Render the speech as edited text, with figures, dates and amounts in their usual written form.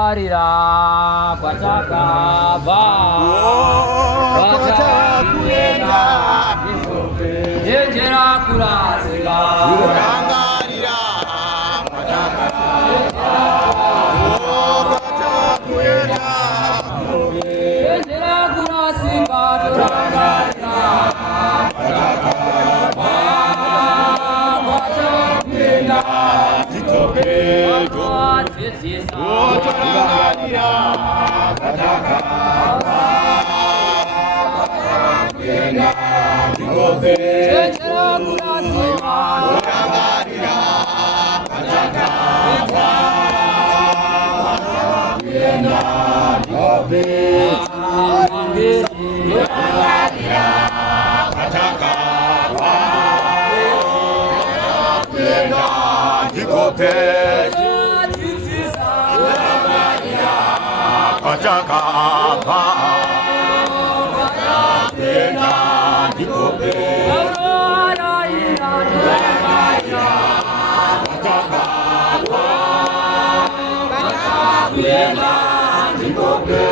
Arira Pachakava Pachakuyena Yejera Kurasiga Rangarira Pachakuyena Yejera Kurasiga Rangarira Pachakuyena Jitoke Rangarira Pachakuyena Jitoke Yejera Kurasiga Rangarira Pachakuyena Jitoke Rangarira Pachakuyena Jitoke Pachakapa Pachakuyena Jitoke Pachakapa Pachakuyena Jitoke